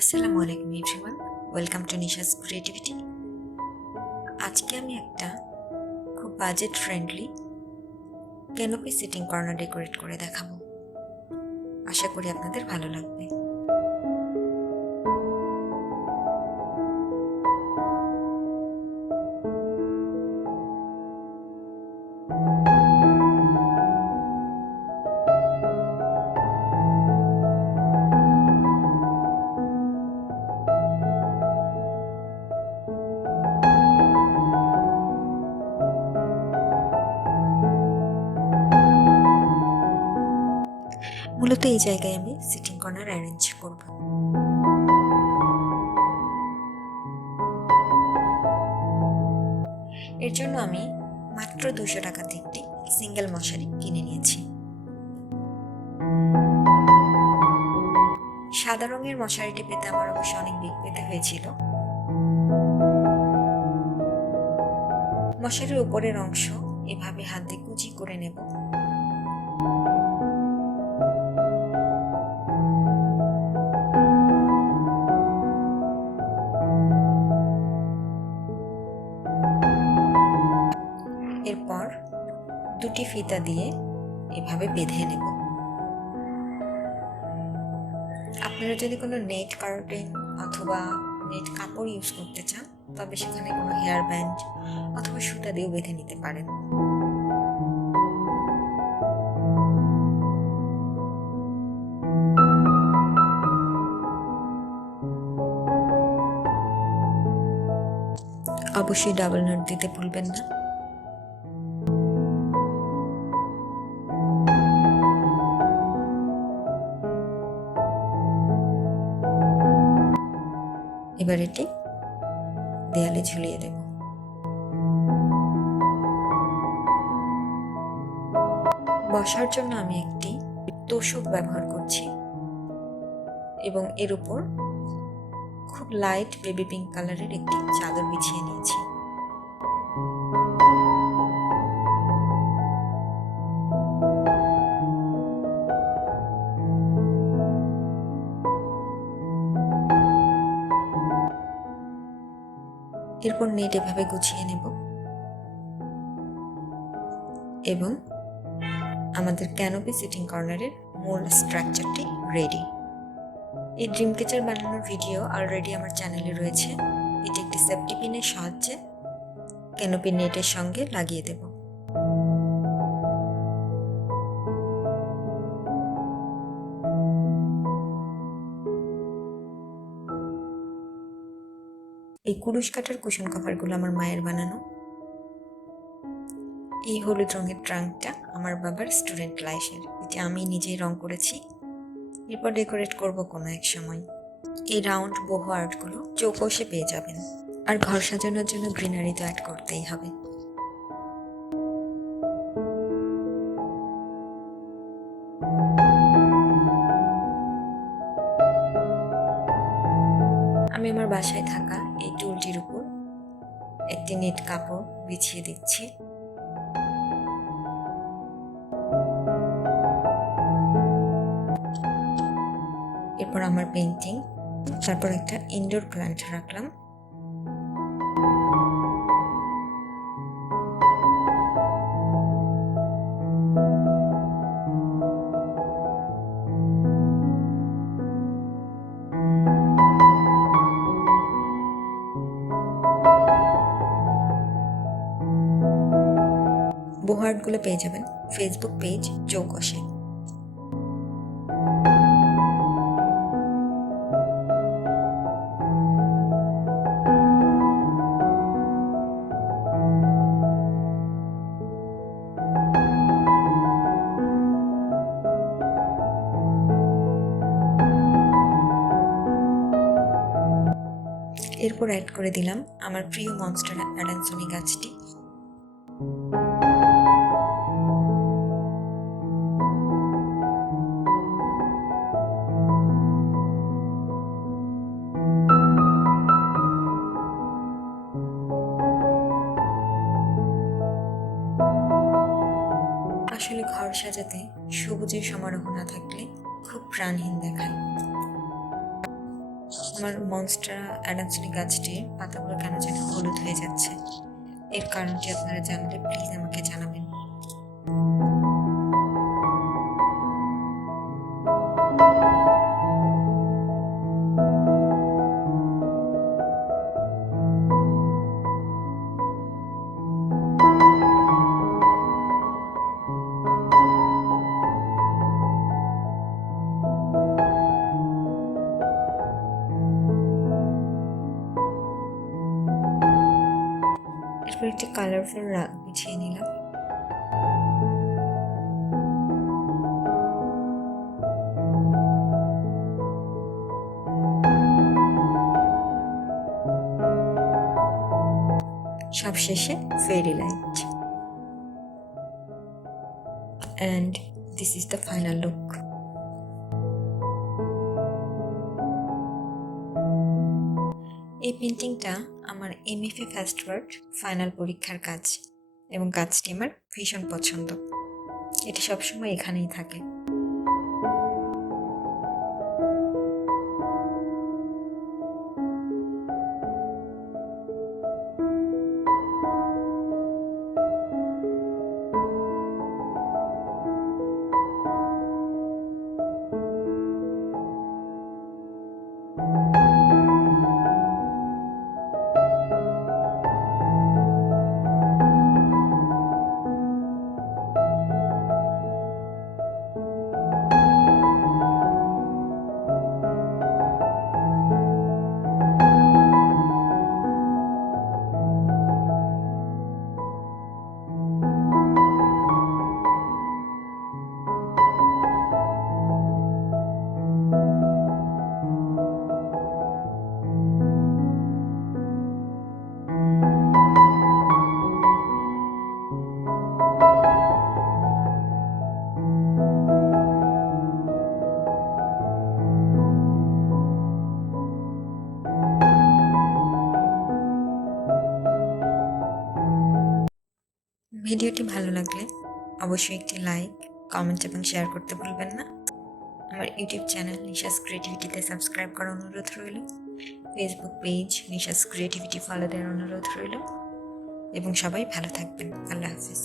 আসসালামু আলাইকুম everyone, welcome to Nisha's creativity. আজকে আমি একটা খুব budget friendly canopy sitting corner decorate করে দেখাবো। আশা করি আপনাদের ভালো লাগবে। মূলত এই জায়গায় আমি সিটিং কর্নার অ্যারেঞ্জ করব। এর জন্য আমি মাত্র 200 টাকাতে একটি সিঙ্গেল মশারি কিনে নিয়েছি। সাদা রঙের মশারিটি পেতে আমার অবশ্য অনেক বেগ পেতে হয়েছিল। মশারির উপরের অংশ এভাবে হাত দিয়ে কুচি করে নেব। এরপর দুটি ফিতা দিয়ে এভাবে বেঁধে নেব। আপনারা যদি কোনো নেট কার্টেন অথবা নেট কাপড় ইউজ করতে চান তবে সেখানে কোনো হেয়ার ব্যান্ড অথবা সুতা দিয়েও বেঁধে নিতে পারেন। অবশ্যই ডাবল নট দিতে ভুলবেন না। এবার এটি দেয়ালে ঝুলিয়ে দেব। বসার জন্য আমি একটি তোশক ব্যবহার করছি এবং এর উপর খুব লাইট বেবি পিঙ্ক কালারের একটি চাদর বিছিয়ে নিয়েছি। এরপর নেট এভাবে গুছিয়ে নেব এবং আমাদের ক্যানোপি সিটিং কর্নারের মূল স্ট্রাকচারটি রেডি। এই ড্রিম ক্যাচার বানানোর ভিডিও অলরেডি আমার চ্যানেলে রয়েছে। এটি একটি সেফটি পিনের সাহায্যে ক্যানোপি নেটের সঙ্গে লাগিয়ে দেব। এই কুরুশ কাটার কুশন কভারগুলো আমার মায়ের বানানো। এই হলুদ রঙের ট্রাঙ্কটা আমার বাবার স্টুডেন্ট লাইফের, এটি আমি নিজেই রং করেছি। এরপর ডেকোরেট করব কোনো এক সময়। এই রাউন্ড বহু আর্টগুলো চৌকোশে পেয়ে যাবেন। আর ঘর সাজানোর জন্য গ্রিনারি তো অ্যাড করতেই হবে। আমি আমার বাসায় থাকা এই টুলটির উপর একটি নেট কাপড় বিছিয়ে দিচ্ছি। এরপর আমার পেইন্টিং, তারপর একটা ইনডোর প্ল্যান্ট রাখলাম। বহু আর্টগুলো পেয়ে যাবেন ফেসবুক পেজ চৌকশে। এরপর অ্যাড করে দিলাম আমার প্রিয় মনস্টার অ্যাডানসনি গাছটি। আসলে ঘর সাজাতে সবুজের সমারোহ না থাকলে খুব প্রাণহীন দেখায়। আমার মনস্টারা অ্যাডামসনি গাছটির পাতাগুলো কেন যেন হলুদ হয়ে যাচ্ছে। এর কারণটি আপনারা জানলে প্লিজ আমাকে জানাবেন। এরপর একটি কালারফুল রাগ বিছিয়ে নিলাম। সবশেষে ফেরি light, and this is the final look. এই পেন্টিংটা আমার এমএফএ ফার্স্ট ওয়ার্ড ফাইনাল পরীক্ষার কাজ, এবং কাজটি আমার ভীষণ পছন্দ। এটি সবসময় এখানেই থাকে। ভিডিওটি ভালো লাগলে অবশ্যই একটি লাইক, কমেন্ট এবং শেয়ার করতে ভুলবেন না। আমার ইউটিউব চ্যানেল নিশাস ক্রিয়েটিভিটিতে সাবস্ক্রাইব করার অনুরোধ রইল। ফেসবুক পেজ নিশাস ক্রিয়েটিভিটি ফলো দেওয়ার অনুরোধ রইল। এবং সবাই ভালো থাকবেন। আল্লাহ হাফিজ।